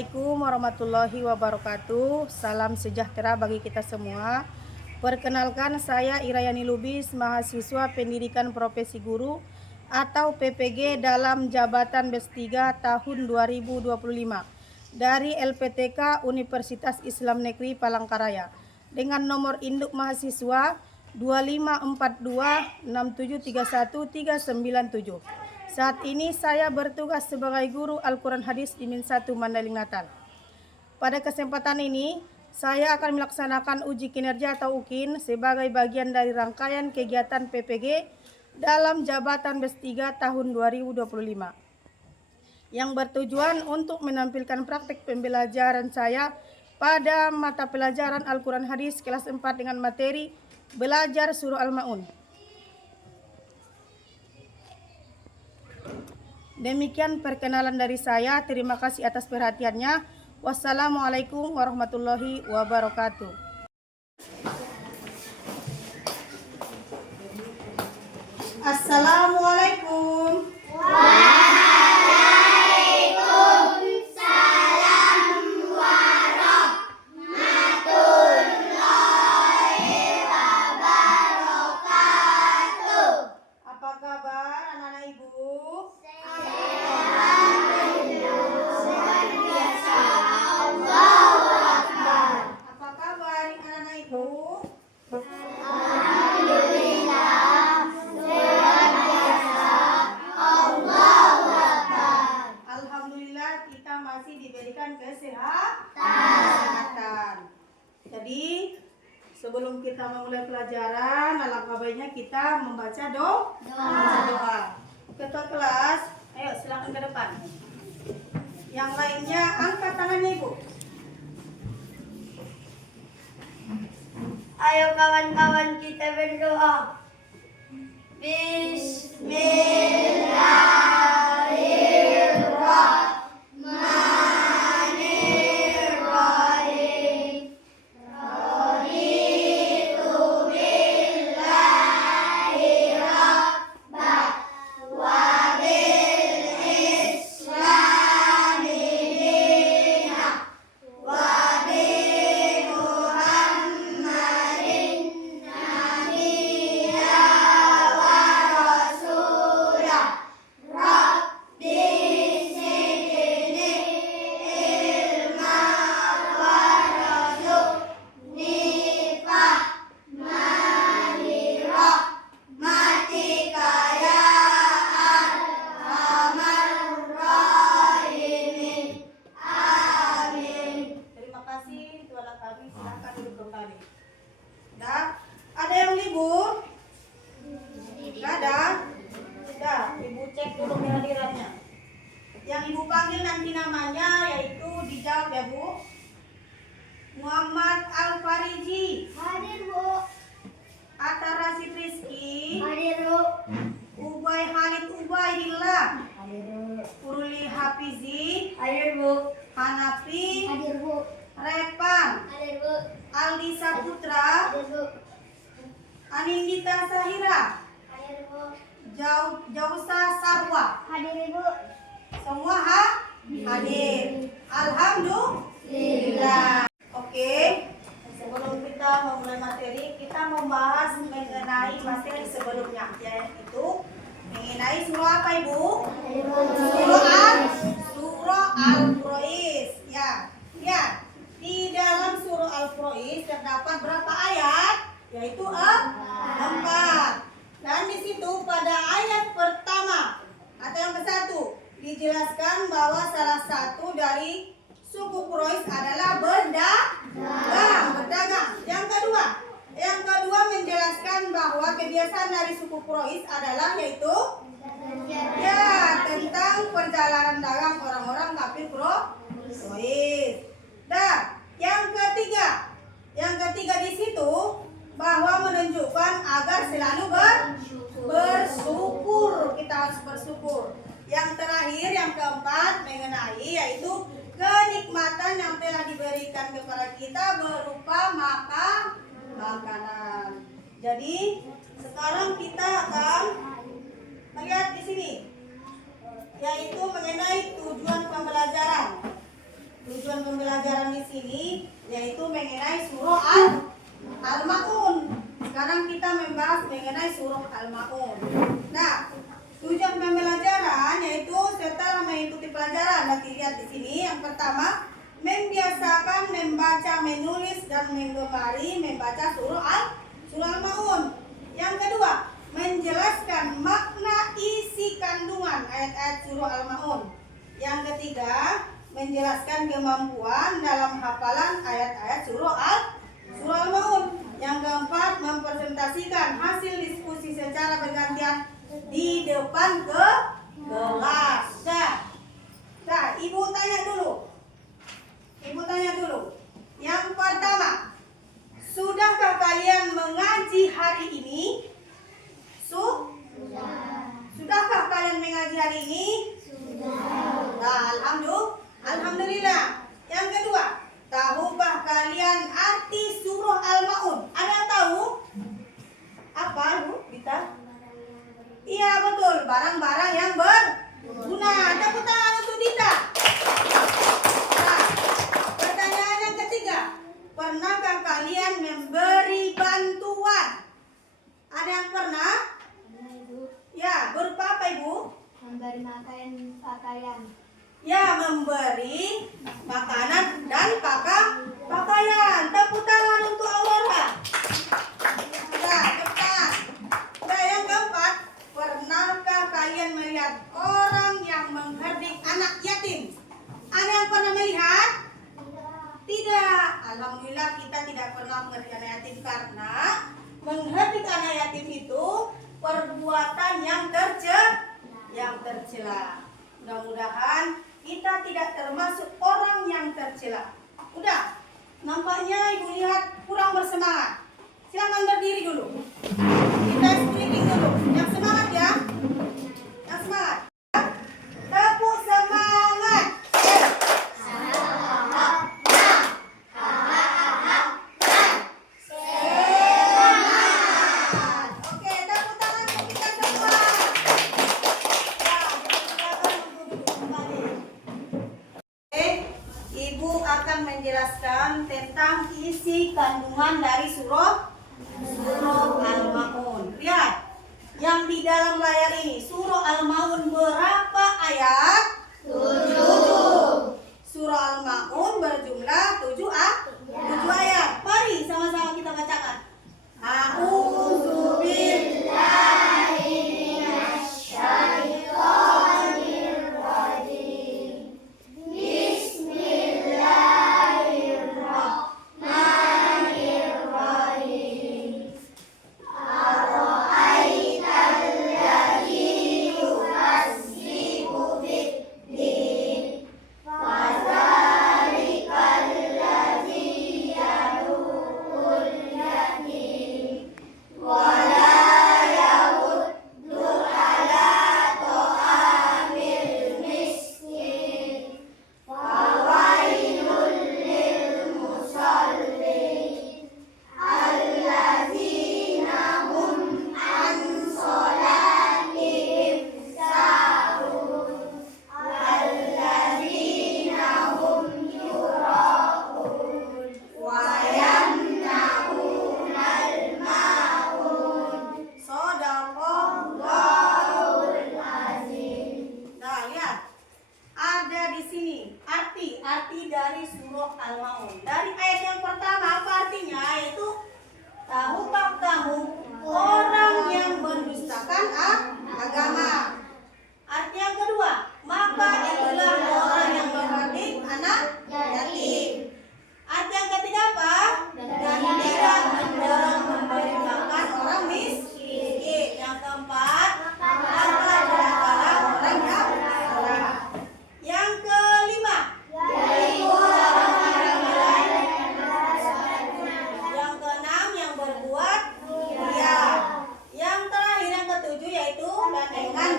Assalamualaikum warahmatullahi wabarakatuh. Salam sejahtera bagi kita semua. Perkenalkan, saya Irayani Lubis, mahasiswa Pendidikan Profesi Guru atau PPG dalam jabatan BES3 tahun 2025 dari LPTK Universitas Islam Negeri Palangkaraya dengan nomor induk mahasiswa 25426731 Saat ini saya bertugas sebagai guru Al-Quran Hadis di Min 1 Mandailing Natal. Pada kesempatan ini, saya akan melaksanakan uji kinerja atau UKIN sebagai bagian dari rangkaian kegiatan PPG dalam jabatan BES3 tahun 2025 yang bertujuan untuk menampilkan praktik pembelajaran saya pada mata pelajaran Al-Quran Hadis kelas 4 dengan materi belajar surah Al-Ma'un. Demikian perkenalan dari saya. Terima kasih atas perhatiannya. Wassalamualaikum warahmatullahi wabarakatuh. Assalamualaikum. Apa kabar anak-anak ibu? Apa kabar anak-anak ibu? Alhamdulillah kita masih diberikan kesehatan. Jadi sebelum kita memulai pelajaran, alangkah baiknya kita membaca doa. Ketua kelas, ayo silakan ke depan. Yang lainnya angkat tangannya ibu. Ayo kawan-kawan kita berdoa. Bismillahirrahmanirrahim. Raditu billahi rabban wa bil islami dinan wa bi Muhammadin nabiyya wa rasulah. Rabbi zidni ilma warzuqni fahmani rahmatika ya arhamar rahimin. Amin. Terima kasih Tuhan kami, silakan duduk kembali. Dah, ada yang libur? Nggak ada? Sudah, ibu cek dulu kehadirannya. Yang ibu panggil nanti namanya yaitu dijawab ya bu. Muhammad Al-Fariji, Hadir Bu. Atta Rasid Rizki, Hadir Bu. Ubay Khalid Ubaidillah, Hadir Bu. Uruli Hafizi, Hadir Bu. Hanafi, Hadir Bu. Repan, Hadir Bu. Aldi Saputra, Hadir Bu. Anindita Sahira, Hadir Bu. Jausa Sarwa. Hadir Bu. Semua hadir. Alhamdulillah. Oke. Sebelum kita memulai materi, kita membahas mengenai materi sebelumnya, yaitu mengenai surah apa ibu? Surah Al-Qur'is. Ya. Di dalam surah Al-Qur'is terdapat berapa ayat? Yaitu 4. Dan di situ pada ayat pertama atau yang ke-1 dijelaskan bahwa salah satu dari suku Quraisy adalah berdagang. Yang kedua menjelaskan bahwa kebiasaan dari suku Quraisy adalah yaitu tentang perjalanan dagang orang-orang kafir Quraisy. Dan yang ketiga di situ bahwa menunjukkan agar selalu bersyukur. Kita harus bersyukur. Yang terakhir, yang keempat mengenai yaitu kenikmatan yang telah diberikan kepada kita berupa makanan. Jadi sekarang kita akan melihat di sini yaitu mengenai tujuan pembelajaran. pelajaran di sini yaitu mengenai surah Al-Maun. Sekarang kita membahas mengenai surah Al-Maun. Nah, tujuan pembelajaran yaitu setelah mengikuti pelajaran, nanti lihat di sini yang pertama membiasakan membaca, menulis dan menggemari membaca surah Al-Maun. Yang kedua, menjelaskan makna isi kandungan ayat-ayat surah Al-Maun. Yang ketiga, menjelaskan kemampuan dalam hafalan ayat-ayat surah Al-Maun. Yang keempat, mempresentasikan hasil diskusi secara bergantian di depan kelas. Nah, Ibu tanya dulu. Yang pertama, sudahkah kalian mengaji hari ini? Sudahkah kalian mengaji hari ini? Nah, alhamdulillah. Yang kedua, tahukah kalian arti surah Al-Maun? Ada yang tahu? Apa, Bu? Dita? Iya, betul. Barang-barang yang berguna. Tepuk tangan untuk Dita. Nah, pertanyaan yang ketiga, pernahkah kalian memberi bantuan? Ada yang pernah? Ya, berupa apa, Ibu? Memberi pakaian. Ya, memberi makanan dan pakaian. Tepuk tangan untuk Aurora. Nah, tepuk tangan. Nah, yang keempat, pernahkah kalian melihat orang yang mengherdik anak yatim? Ada yang pernah melihat? Tidak. Alhamdulillah kita tidak pernah mengherdik anak yatim karena mengherdik anak yatim itu perbuatan yang tercela. Mudah-mudahan kita tidak termasuk orang yang tercela. Udah, nampaknya Ibu lihat kurang bersemangat. Silakan berdiri dulu. Kita stretching dulu. Yang semangat ya. Yang semangat. Tepuk semangat. Oke, tepuk tangan untuk kita semua. Ibu akan menjelaskan tentang isi kandungan dari surah Al-Maun. Lihat, yang di dalam layar ini, surah Al-Maun berapa ayat? 7. Surah Al-Maun berjumlah 7 ayat. Mari sama-sama kita bacakan. A'udzu billahi minasyaitonir rajim. Bismillahirrahmanirrahim. Ara'aital ladzi yukazzibu bid-din. Fadzalikal ladzi yad'ul yatim. Wala yahuddu ala ta'amil miskin. Fawailul lil musallin alladzina hum an sholatihim sahun alladzina hum yura'un wa yamna'unal ma'un. Shadaqallahul azim. Nah, lihat. Ada di sini arti dari surah Al-Maun. Dari ayat yang pertama apa artinya? Yaitu tahukah kamu orang yang mendustakan agama. Arti yang kedua, maka itulah orang yang mengherdik anak yatim. Arti yang ketiga apa? Dan tidak mendorong memberi makan orang miskin. Yang keempat, maka celakalah orang yang salah. Yang kelima, yaitu orang-orang lain. Yang keenam, yang berbuat ria. Yang terakhir, yang ketujuh, yaitu dan dengan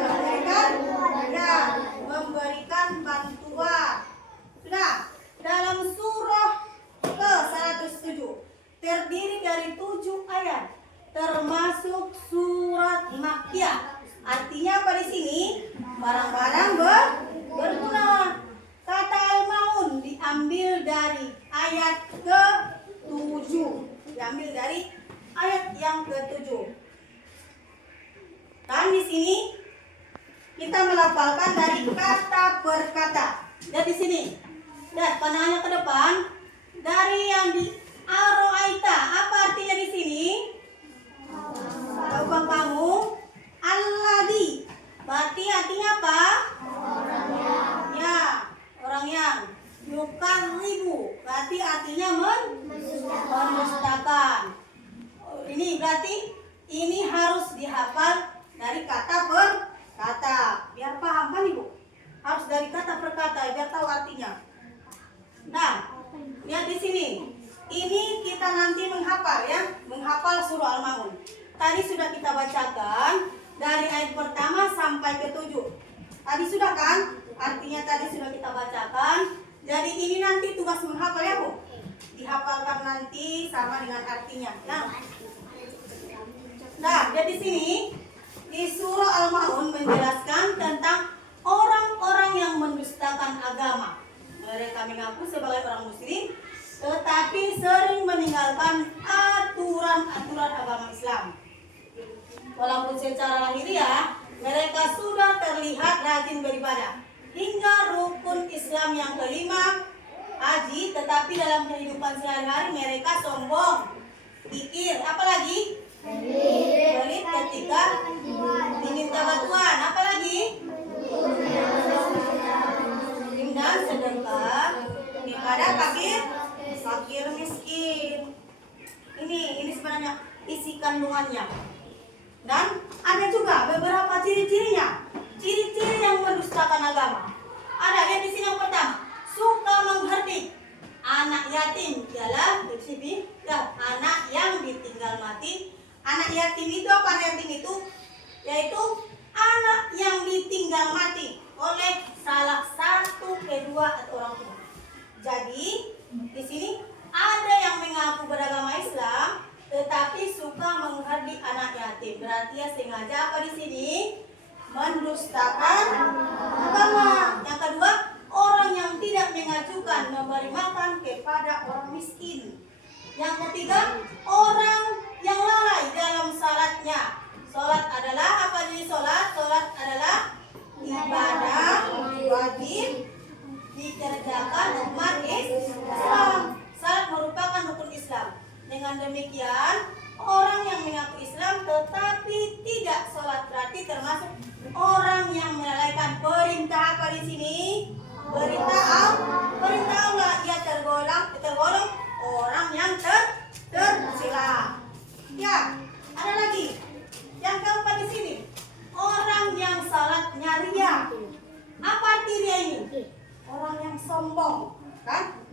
memberikan bantuan. Sudah, dalam surah ke-107 terdiri dari 7 ayat, termasuk surat Makkiyah. Artinya apa di sini? Barang-barang berguna. Kata Al-Maun diambil dari berkata. Lihat di sini. Lihat pandangannya ke depan. Dari yang di aroaita, apa artinya di sini? Tahukah kamu? Alladhi. Berarti artinya apa? Ya, orang yang yukadzibu. Berarti artinya mendustakan. Ini berarti ini harus dihafal dari kata per kata. Biar paham kan Ibu? Harus dari kata per kata biar tahu artinya. Nah, lihat di sini. Ini kita nanti menghafal ya, menghafal surah Al-Maun. Tadi sudah kita bacakan dari ayat pertama sampai ke-7. Tadi sudah kan? Artinya tadi sudah kita bacakan. Jadi ini nanti tugas menghafal ya Bu. Dihafalkan nanti sama dengan artinya. Nah, jadi sini di surah Al-Maun menjelaskan tentang orang-orang yang mendustakan agama. Mereka mengaku sebagai orang muslim, tetapi sering meninggalkan aturan-aturan agama Islam. Walaupun secara lahiriah mereka sudah terlihat rajin beribadah hingga rukun Islam yang kelima, haji, tetapi dalam kehidupan sehari-hari mereka sombong, kikir, apalagi pelit ketika diminta bantuan, apalagi dan sedekah kepada fakir miskin. Ini sebenarnya isi kandungannya. Dan ada juga beberapa ciri-cirinya. Ciri-ciri yang mendustakan agama. Ada yang di sini yang pertama, suka menghardik anak yatim. Ialah di sini ya, anak yang ditinggal mati. Anak yatim itu apa? Anak yatim itu yaitu anak yang ditinggal mati oleh salah satu kedua atau orang tua. Jadi di sini ada yang mengaku beragama Islam tetapi suka menghardik anak yatim. Berarti ya sengaja apa di sini? Mendustakan agama. Yang kedua, orang yang tidak mengajukan memberi makan kepada orang miskin. Yang ketiga, orang yang lalai dalam salatnya. Salat adalah apa jadi salat? Salat adalah ibadah wajib dikerjakan umat Islam. Salat merupakan rukun Islam. Dengan demikian, orang yang mengaku Islam tetapi tidak sholat berarti termasuk orang yang melalaikan perintah apa di sini? Perintah Allah. Ia tergolong orang yang tercela. Ya, ada lagi. Yang keempat di sini, orang yang salatnya ria. Apa arti ria ini? Orang yang sombong, kan?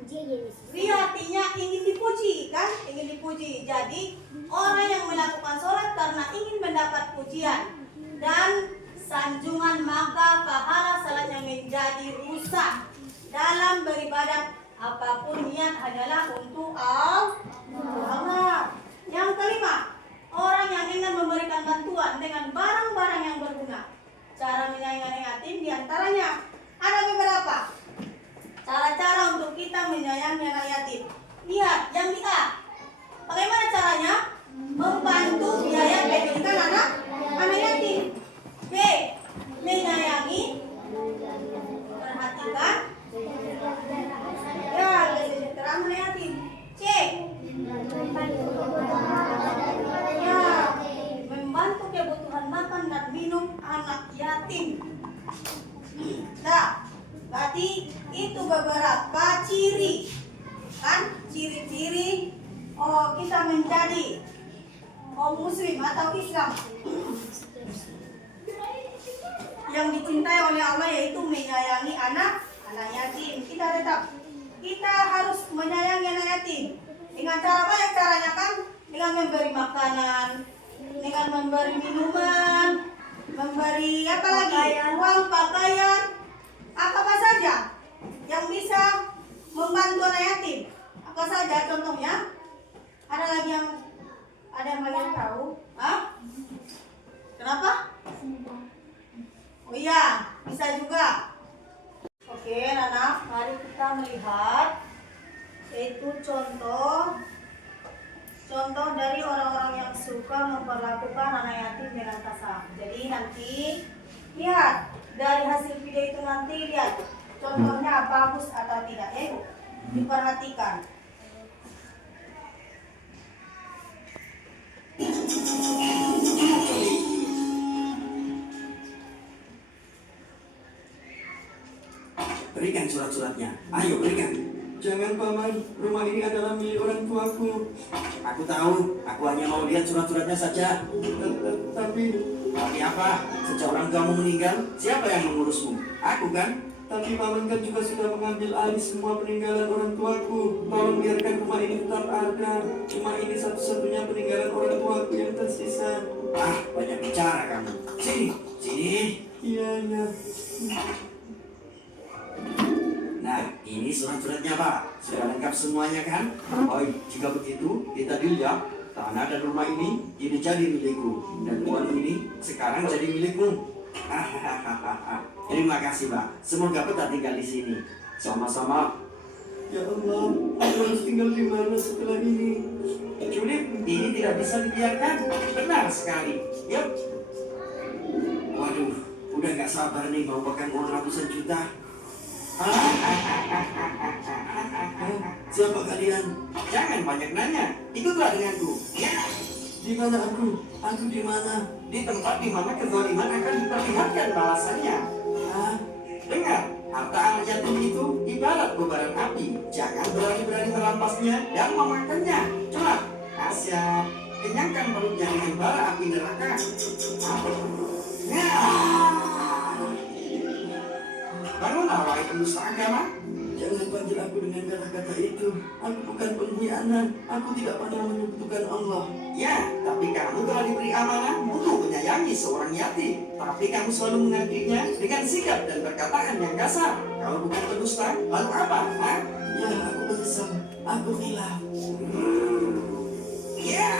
Ria artinya ingin dipuji, kan? Ingin dipuji. Jadi orang yang melakukan sholat karena ingin mendapat pujian dan sanjungan, maka pahala salatnya menjadi rusak. Dalam beribadat apapun niat hanyalah untuk Allah. Yang kelima, orang yang ingin memberikan bantuan dengan barang-barang yang berguna. Cara menyayangi anak yatim diantaranya ada beberapa. Cara-cara untuk kita menyayangi anak yatim. Lihat yang di A. Bagaimana caranya? Membantu biaya pendidikan anak yatim. B. Menyayangi, perhatikan ya kesejahteraan anak yatim. C. Ya, membantu kebutuhan makan dan minum anak yatim. Nah, berarti itu beberapa ciri, kan? Ciri-ciri kita menjadi muslim atau Islam yang dicintai oleh Allah, yaitu menyayangi anak yatim. Kita harus menyayangi anak yatim dengan cara banyak caranya, kan? Dengan memberi makanan, dengan memberi minuman, memberi apa lagi? Uang, pakaian, apa saja yang bisa membantu anak yatim. Apa saja contohnya? Ada lagi yang tahu? Hah? Kenapa? Oh iya, bisa juga. Oke, Nana, mari kita melihat yaitu contoh dari orang-orang yang suka memperlakukan anak yatim dengan kasar. Jadi nanti lihat Dari hasil video itu nanti lihat contohnya bagus atau tidak ya Ibu. Diperhatikan. Berikan surat-suratnya. Ayo berikan. Jangan paman, rumah ini adalah milik orang tuaku. Aku tahu, aku hanya mau lihat surat-suratnya saja. Tapi apa? Sejak orang tuamu meninggal, siapa yang mengurusmu? Aku kan? Tapi paman kan juga sudah mengambil alih semua peninggalan orang tuaku. Tolong biarkan rumah ini tetap ada. Rumah ini satu-satunya peninggalan orang tuaku yang tersisa. Banyak bicara kamu. Sini, sini. Iya, iya. Nah, ini surat-suratnya Pak. Sudah lengkap semuanya kan? Oh, jika begitu, kita deal ya. Tanah dan rumah ini jadi milikku. Dan uang ini sekarang jadi milikmu. Terima kasih Pak. Semoga betah tinggal di sini. Sama-sama. Ya Allah, aku harus tinggal di mana setelah ini? Julip, ini tidak bisa dibiarkan. Benar sekali. Yuk. Waduh, udah gak sabar nih mau pegang uang ratusan juta. Siapa kalian? Jangan banyak nanya. Ikutlah denganku. Ya. Di mana aku? Aku di mana? Di tempat di mana kezaliman akan diperlihatkan balasannya. Dengar, harta anak yatim itu ibarat kobaran api. Jangan berani-berani merampasnya dan memakannya. Cepat, Asyap, kenyangkan perutnya dengan bara api neraka. Bangunlah wahai penulis agama. Jangan panggil aku dengan kata-kata itu. Aku bukan pengkhianat. Aku tidak pernah menyebutkan Allah. Ya, tapi kamu telah diberi amanah untuk menyayangi seorang yatim. Tapi kamu selalu mengangkitnya dengan sikap dan perkataan yang kasar. Kalau bukan pendusta, lalu apa? Ya, aku menyesal. Aku hilang. Ya.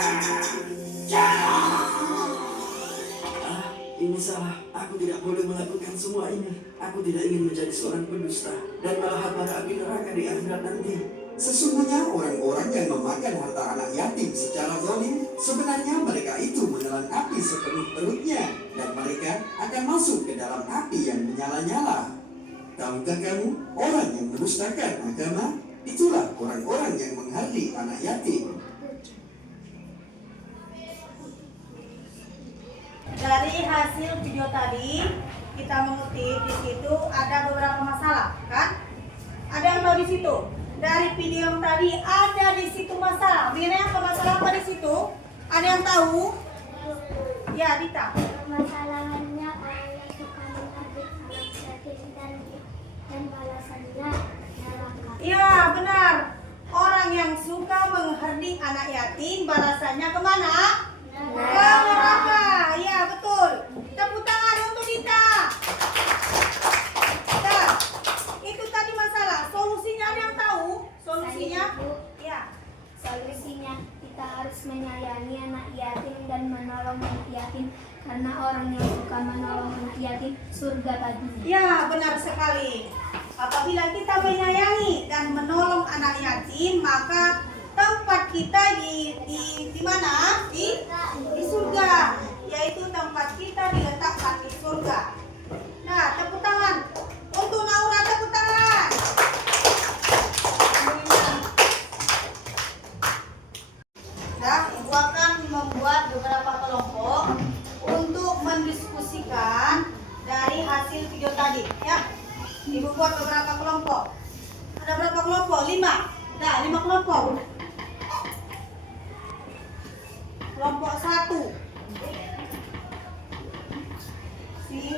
Ini salah. Aku tidak boleh melakukan semua ini. Aku tidak ingin menjadi seorang pendusta dan malah bara api neraka di akhirat nanti. Sesungguhnya orang-orang yang memakan harta anak yatim secara zalim, sebenarnya mereka itu menelan api sepenuh perutnya dan mereka akan masuk ke dalam api yang menyala-nyala. Tahukah kamu, orang yang mendustakan agama, itulah orang-orang yang menghardik anak yatim. Dari hasil video tadi kita mengutip di situ ada beberapa masalah, kan? Ada yang tahu di situ? Dari video yang tadi ada di situ masalah. Bagaimana apa masalah apa di situ? Ada yang tahu? Ya, Dita. Permasalahannya orang yang suka menghardik anak yatim dan balasannya neraka. Iya, benar. Orang yang suka menghardik anak yatim balasannya kemana? Ke neraka. Iya, betul. Tepuk tangan untuk Dita. Nah, itu tadi masalah. Solusinya ada yang tahu? Solusinya? Ya. Solusinya kita harus menyayangi anak yatim dan menolong anak yatim karena orang yang suka menolong anak yatim surga baginya. Ya, benar sekali. Apabila kita menyayangi dan menolong anak yatim, maka tempat kita di mana? Di surga. Yaitu tempat kita diletakkan di surga. Nah, tepuk tangan untuk Naura, tepuk tangan. Nah, Ibu akan membuat beberapa kelompok untuk mendiskusikan dari hasil video tadi, ya. Ibu buat beberapa kelompok. Ada berapa kelompok? 5. Nah, 5 kelompok. Kelompok 1. Si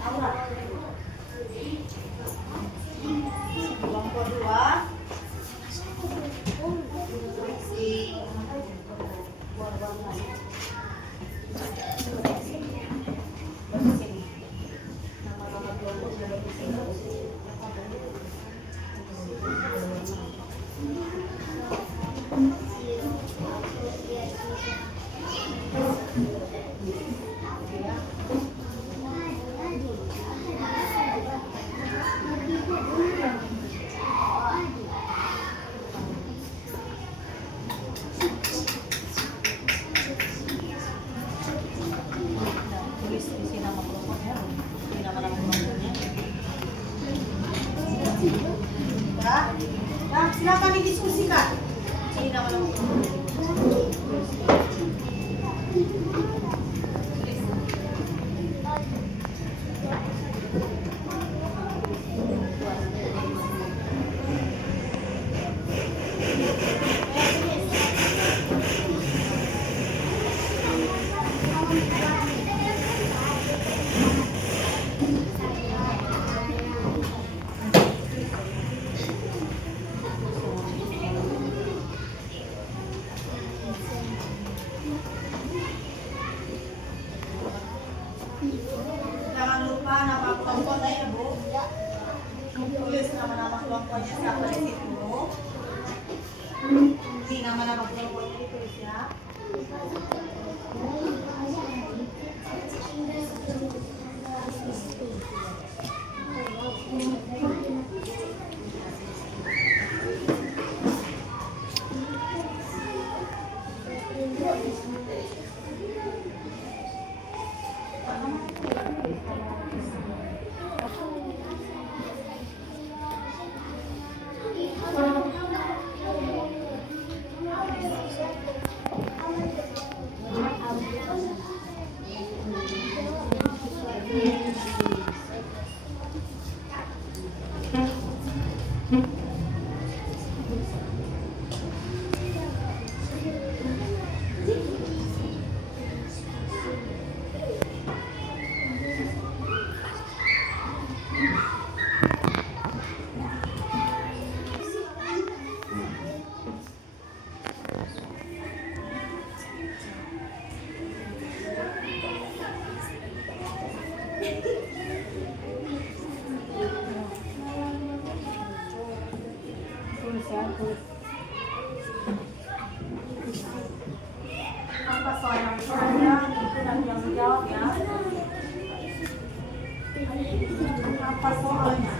Aura. Kelompok 2. Si Ya. Nah, silakan didiskusikan. Ini nama-nama. Jangan lupa nama kelompoknya ya Bu. Tulis nama-nama kelompoknya siapa di situ. Ini nama-nama kelompoknya ditulis ya. Apa soalnya itu dan yang menjawab ya. Apa soalnya?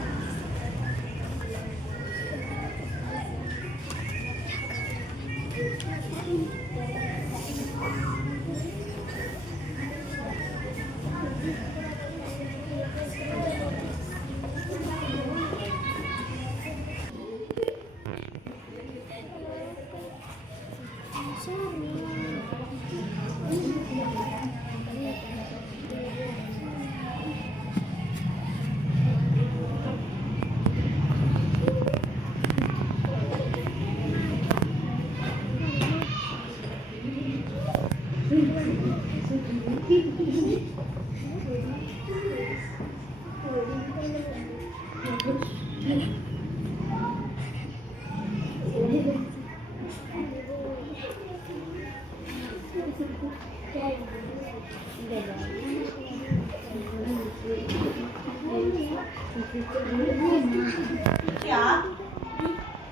Siap?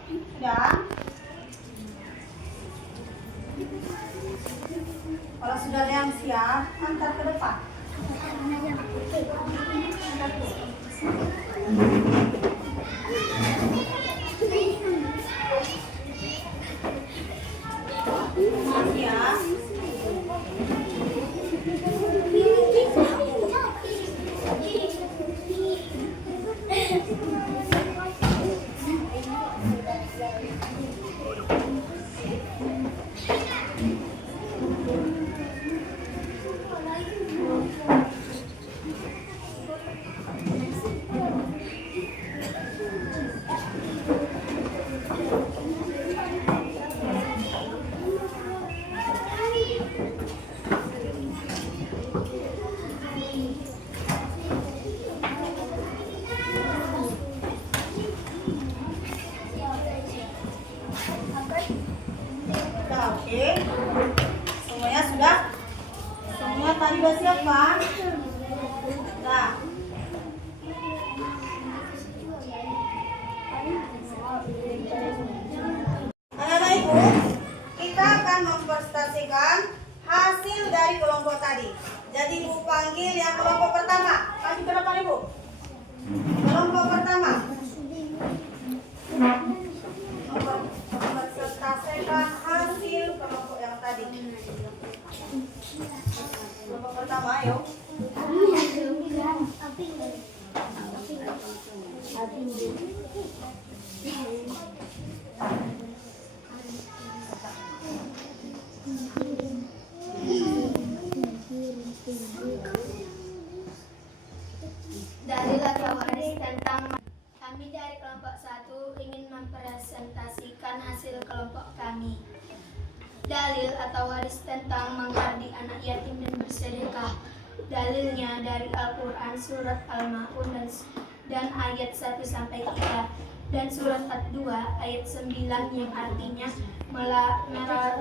Sudah? Kalau sudah ada yang siap, antar ke depan. Siap? Oke. Semuanya sudah? Semua tadi udah siap kan? Nah. Anak-anak Ibu, kita akan mempresentasikan hasil dari kelompok tadi. Jadi Ibu panggil yang kelompok pertama. Kasih ke depan Ibu. Kelompok pertama. Mempresentasikan hasil kelompok yang tadi. Kelompok pertama, ayo. Dalil atau hadis tentang kami dari kelompok 1 ingin mempresentasikan hasil kelompok kami. Dalil atau hadis tentang mengabdi anak yatim dan bersedekah. Dalilnya dari Al-Quran surat Al-Ma'un dan ayat 1 sampai 3 dan surat Ad-2 ayat 9 yang artinya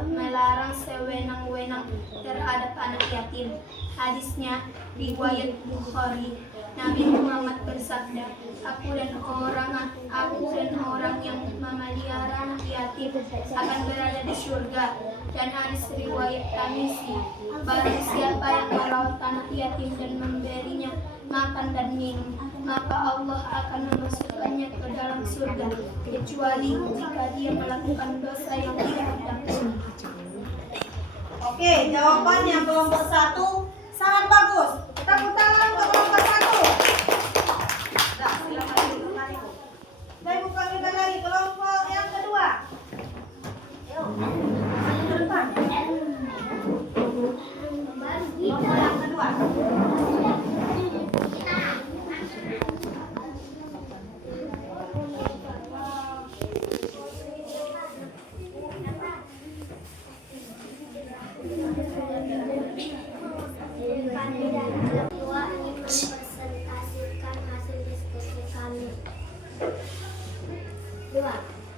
melarang sewenang-wenang terhadap anak yatim. Hadisnya riwayat Bukhari. Nabi Muhammad bersabda, aku dan orang yang memelihara anak yatim akan berada di surga. Dan hadis riwayat Tirmizi, barang siapa yang merawat anak yatim dan memberinya makan dan minum, maka Allah akan memasukkannya ke dalam surga, kecuali jika dia melakukan dosa yang tidak diampuni. Oke, jawabannya kelompok 1 sangat bagus. Tepuk tangan untuk kelompok 1. Nah, silakan diulangi, Bu. Saya buka kita lagi kelompok yang kedua. Ayo. Ke depan. Kelompok yang kedua. Kami dari kelompok 2 ingin mempresentasikan hasil diskusi kami. 2.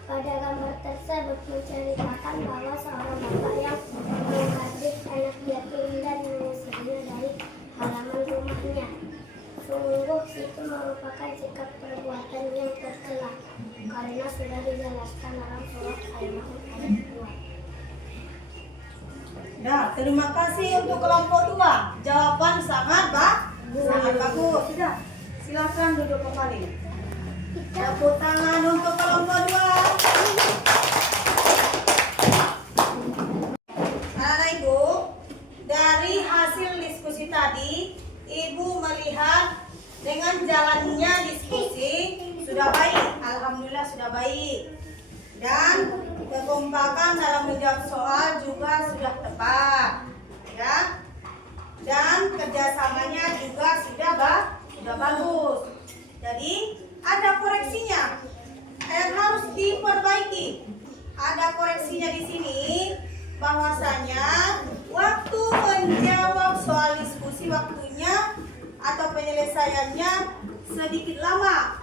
Pada gambar tersebut menceritakan bahwa seorang bapak yang menghabis anak yatim dan mengusirnya dari halaman rumahnya. Sungguh itu merupakan sikap perbuatan yang tercela karena sudah dijelaskan dalam surat Al-Ma'un ayat 2. Nah, terima kasih untuk kelompok 2. Jawaban sangat bagus. Sudah, silakan duduk kembali. Tepuk tangan untuk kelompok 2. Anak Ibu, dari hasil diskusi tadi, Ibu melihat dengan jalannya diskusi sudah baik. Alhamdulillah sudah baik. Dan kekompakan dalam menjawab soal juga sudah tepat, ya. Dan kerjasamanya juga sudah bagus. Jadi ada koreksinya yang harus diperbaiki. Ada koreksinya di sini, bahwasanya waktu menjawab soal diskusi waktunya atau penyelesaiannya sedikit lama,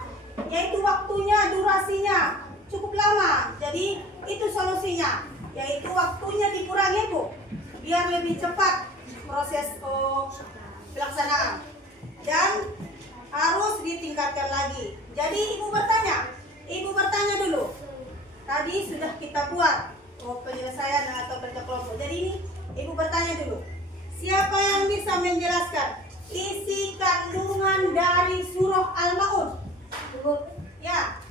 yaitu waktunya, durasinya cukup lama. Jadi itu solusinya, yaitu waktunya dikurangi, Bu, biar lebih cepat proses pelaksanaan dan harus ditingkatkan lagi. Jadi Ibu bertanya dulu. Tadi sudah kita buat penyelesaian atau kerja kelompok. Jadi ini Ibu bertanya dulu. Siapa yang bisa menjelaskan isi kandungan dari surah Al-Ma'un? Ya.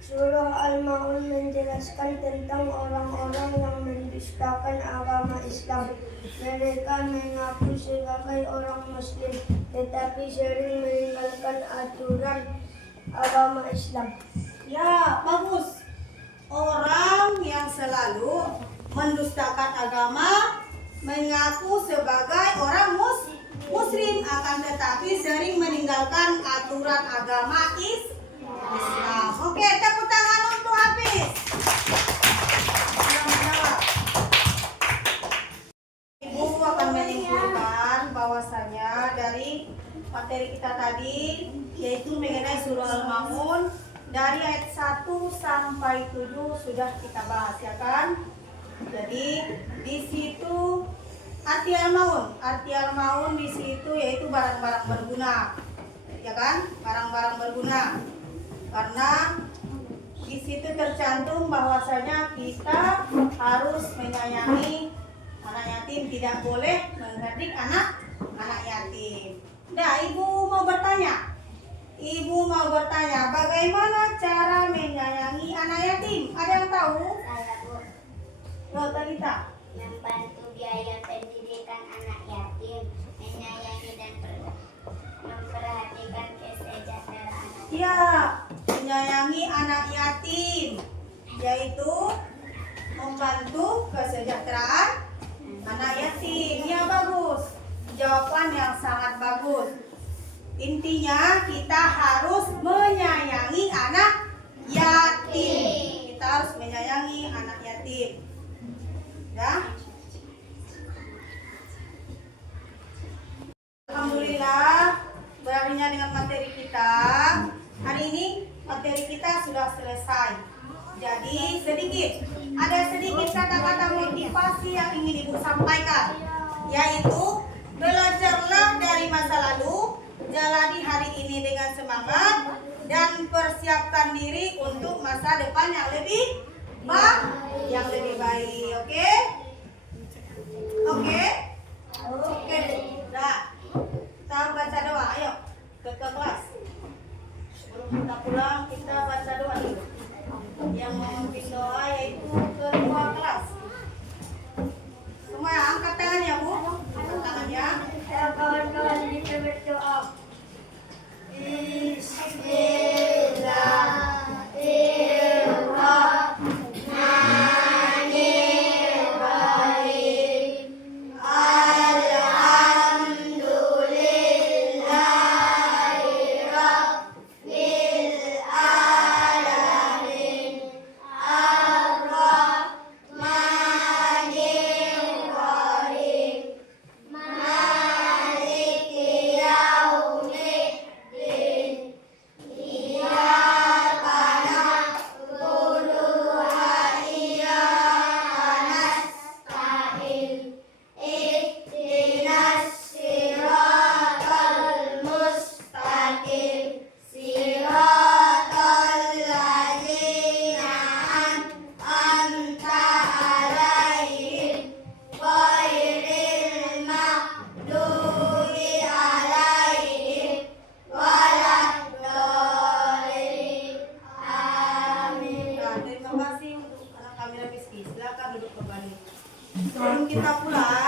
Surah Al-Ma'un menjelaskan tentang orang-orang yang mendustakan agama Islam. Mereka mengaku sebagai orang Muslim, tetapi sering meninggalkan aturan agama Islam. Ya, bagus. Orang yang selalu mendustakan agama, mengaku sebagai orang Muslim, akan tetapi sering meninggalkan aturan agama Islam. Oke, tepuk tangan untuk Hafiz. Ibu akan menyimpulkan bahwasanya dari materi kita tadi, yaitu mengenai surah Al-Ma'un, dari ayat 1 sampai 7 sudah kita bahas, ya kan? Jadi di situ arti Al-Ma'un di situ yaitu barang-barang berguna, ya kan? Barang-barang berguna. Karena di situ tercantum bahwasanya kita harus menyayangi anak yatim, tidak boleh menghardik anak yatim. Nah, Ibu mau bertanya, bagaimana cara menyayangi anak yatim? Ada yang tahu? Saya, Bu, Talita. membantu biaya pendidikan anak yatim, menyayangi dan memperhatikan kesejahteraan Ya, menyayangi anak yatim, yaitu membantu kesejahteraan anak yatim. Ya, bagus. Jawaban yang sangat bagus. Intinya kita harus menyayangi anak yatim. Kita harus menyayangi anak yatim. Ya. Alhamdulillah, berakhirnya dengan materi kita. Hari ini materi kita sudah selesai. Jadi ada sedikit kata-kata motivasi yang ingin Ibu sampaikan, yaitu belajarlah dari masa lalu, jalani hari ini dengan semangat, dan persiapkan diri untuk masa depan yang lebih baik. Oke? Oke. Nah, kita baca doa. Ayo ke kelas. Sebelum kita pulang, kita baca doa dulu. Yang memimpin doa yaitu ketua kelas. Semua angkat tangannya, Bu. Angkat tangannya. Kawan-kawan kita berdoa. Sebelum kita pulang,